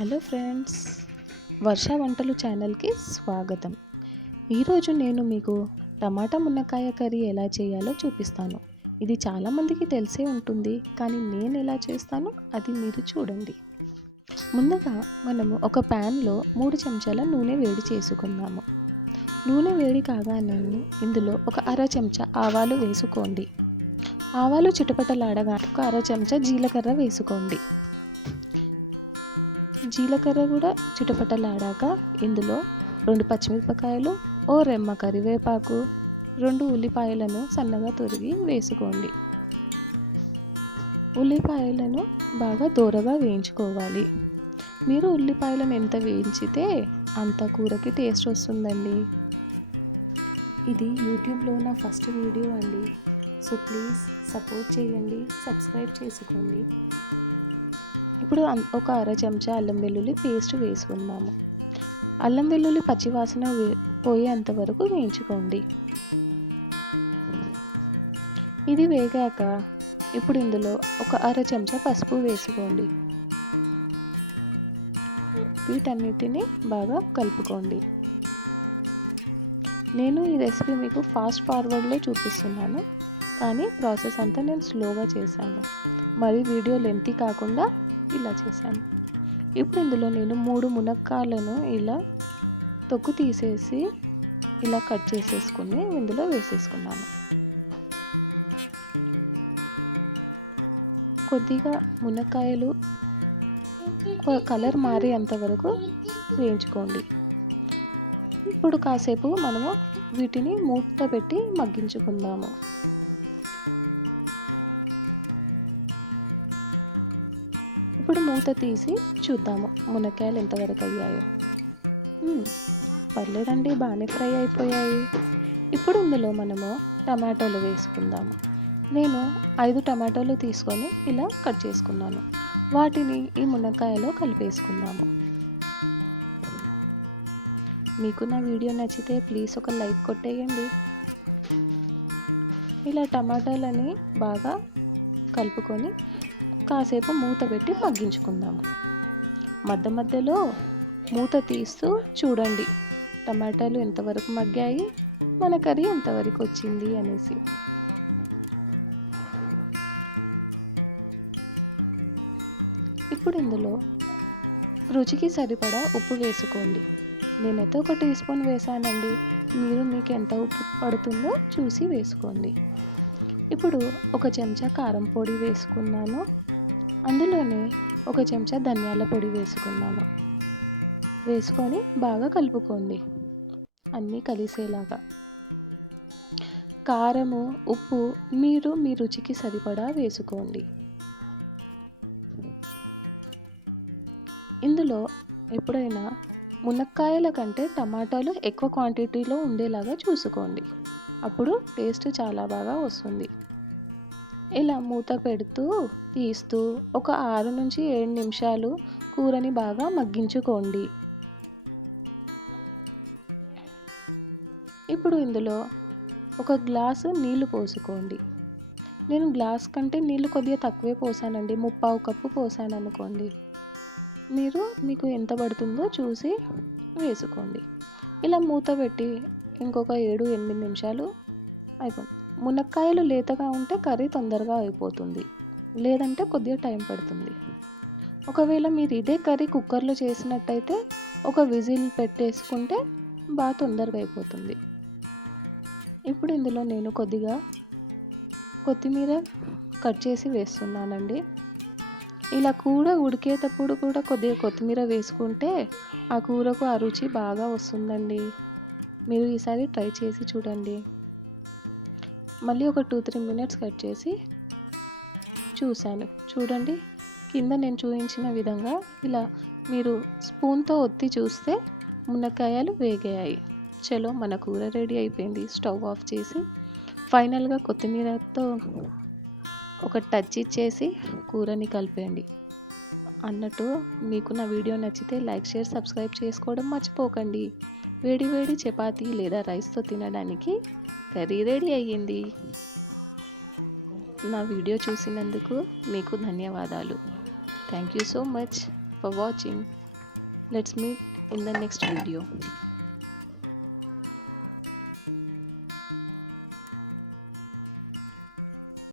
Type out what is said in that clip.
Hello friends, వర్ష వంటలు ఛానల్కి స్వాగతం. ఈరోజు నేను మీకు టమాటా మునక్కాయ కర్రీ ఎలా చేయాలో చూపిస్తాను. ఇది చాలామందికి తెలిసే ఉంటుంది, కానీ నేను ఎలా చేస్తానో అది మీరు చూడండి. ముందుగా మనము ఒక ప్యాన్లో 3 చెంచాల నూనె వేడి చేసుకుందాము. నూనె వేడి కాగానే ఇందులో ఒక అర చెంచా ఆవాలు వేసుకోండి. ఆవాలు చిటపటలాడగా ఒక అర చెంచా జీలకర్ర వేసుకోండి. జీలకర్ర కూడా చిటపటలాడాక ఇందులో 2 పచ్చిమిరపకాయలు, ఓ రెమ్మ కరివేపాకు, 2 ఉల్లిపాయలను సన్నగా తొరిగి వేసుకోండి. ఉల్లిపాయలను బాగా దోరగా వేయించుకోవాలి. మీరు ఉల్లిపాయలను ఎంత వేయించితే అంత కూరకి టేస్ట్ వస్తుందండి. ఇది యూట్యూబ్లో నా ఫస్ట్ వీడియో అండి. సో ప్లీజ్ సపోర్ట్ చేయండి, సబ్స్క్రైబ్ చేసుకోండి. ఇప్పుడు ఒక అర చెంచా అల్లం వెల్లుల్లి పేస్ట్ వేసుకుందాము. అల్లం వెల్లుల్లి పచ్చివాసన పోయేంత వరకు వేయించుకోండి. ఇది వేగాక ఇప్పుడు ఇందులో ఒక అర చెంచా పసుపు వేసుకోండి. వీటన్నిటిని బాగా కలుపుకోండి. నేను ఈ రెసిపీ మీకు ఫాస్ట్ ఫార్వర్డ్లో చూపిస్తున్నాను, కానీ ప్రాసెస్ అంతా నేను స్లోగా చేశాను. మరి వీడియో లెంతీ కాకుండా ఇలా చేశాను. ఇప్పుడు ఇందులో నేను 3 మునక్కాయలను ఇలా తొక్కు తీసేసి ఇలా కట్ చేసేసుకుని ఇందులో వేసేసుకున్నాను. కొద్దిగా మునక్కాయలు కలర్ మారేంత వరకు వేయించుకోండి. ఇప్పుడు కాసేపు మనము వీటిని మూత పెట్టి మగ్గించుకుందాము. ఇప్పుడు మూత తీసి చూద్దాము మునక్కాయలు ఎంతవరకు అయ్యాయో. పర్లేదండి, బాగానే ఫ్రై అయిపోయాయి. ఇప్పుడు ఇందులో మనము టమాటోలు వేసుకుందాము. నేను 5 టమాటోలు తీసుకొని ఇలా కట్ చేసుకున్నాను. వాటిని ఈ మునక్కాయలో కలిపేసుకుందాము. మీకు నా వీడియో నచ్చితే ప్లీజ్ ఒక లైక్ కొట్టేయండి. ఇలా టమాటాలని బాగా కలుపుకొని కాసేపు మూత పెట్టి మగ్గించుకుందాము. మధ్య మధ్యలో మూత తీస్తూ చూడండి టమాటాలు ఎంతవరకు మగ్గాయి, మన కర్రీ ఎంతవరకు వచ్చింది అనేసి. ఇప్పుడు ఇందులో రుచికి సరిపడా ఉప్పు వేసుకోండి. నేనైతే 1 టీ స్పూన్ వేసానండి. మీరు మీకు ఎంత ఉప్పు పడుతుందో చూసి వేసుకోండి. ఇప్పుడు 1 చెంచా కారం పొడి వేసుకున్నాను. అందులోనే 1 చెంచా ధనియాల పొడి వేసుకున్నాను. వేసుకొని బాగా కలుపుకోండి అన్నీ కలిసేలాగా. కారము, ఉప్పు మీరు మీ రుచికి సరిపడా వేసుకోండి. ఇందులో ఎప్పుడైనా మునక్కాయల కంటే టమాటాలు ఎక్కువ క్వాంటిటీలో ఉండేలాగా చూసుకోండి. అప్పుడు టేస్ట్ చాలా బాగా వస్తుంది. ఇలా మూత పెడుతూ తీస్తూ ఒక 6 నుంచి 7 నిమిషాలు కూరని బాగా మగ్గించుకోండి. ఇప్పుడు ఇందులో 1 గ్లాసు నీళ్లు పోసుకోండి. నేను గ్లాస్ కంటే నీళ్లు కొద్దిగా తక్కువే పోసానండి, 3/4 కప్పు పోసాను అనుకోండి. మీకు ఎంత పడుతుందో చూసి వేసుకోండి. ఇలా మూత పెట్టి ఇంకొక 7-8 నిమిషాలు అయిపోతుంది. మునక్కాయలు లేతగా ఉంటే కర్రీ తొందరగా అయిపోతుంది, లేదంటే కొద్దిగా టైం పడుతుంది. ఒకవేళ మీరు ఇదే కర్రీ కుక్కర్లో చేసినట్టయితే 1 విజిల్ పెట్టేసుకుంటే బాగా తొందరగా అయిపోతుంది. ఇప్పుడు ఇందులో నేను కొద్దిగా కొత్తిమీర కట్ చేసి వేస్తున్నానండి. ఇలా కూర ఉడికేటప్పుడు కూడా కొద్దిగా కొత్తిమీర వేసుకుంటే ఆ కూరకు ఆ రుచి బాగా వస్తుందండి. మీరు ఈసారి ట్రై చేసి చూడండి. మళ్ళీ ఒక 2-3 మినిట్స్ కట్ చేసి చూశాను. చూడండి, కింద నేను చూపించిన విధంగా ఇలా మీరు స్పూన్తో ఒత్తి చూస్తే మునక్కాయలు వేగాయి. చలో, మన కూర రెడీ అయిపోయింది. స్టవ్ ఆఫ్ చేసి ఫైనల్గా కొత్తిమీరతో ఒక టచ్ ఇచ్చేసి కూరని కలిపేయండి. అన్నట్టు మీకు నా వీడియో నచ్చితే లైక్, షేర్, సబ్స్క్రైబ్ చేసుకోవడం మర్చిపోకండి. వేడి వేడి చపాతీ లేదా రైస్తో తినడానికి కర్రీ రెడీ అయ్యింది. నా వీడియో చూసినందుకు మీకు ధన్యవాదాలు. Thank you so much for watching. Let's meet in the next video.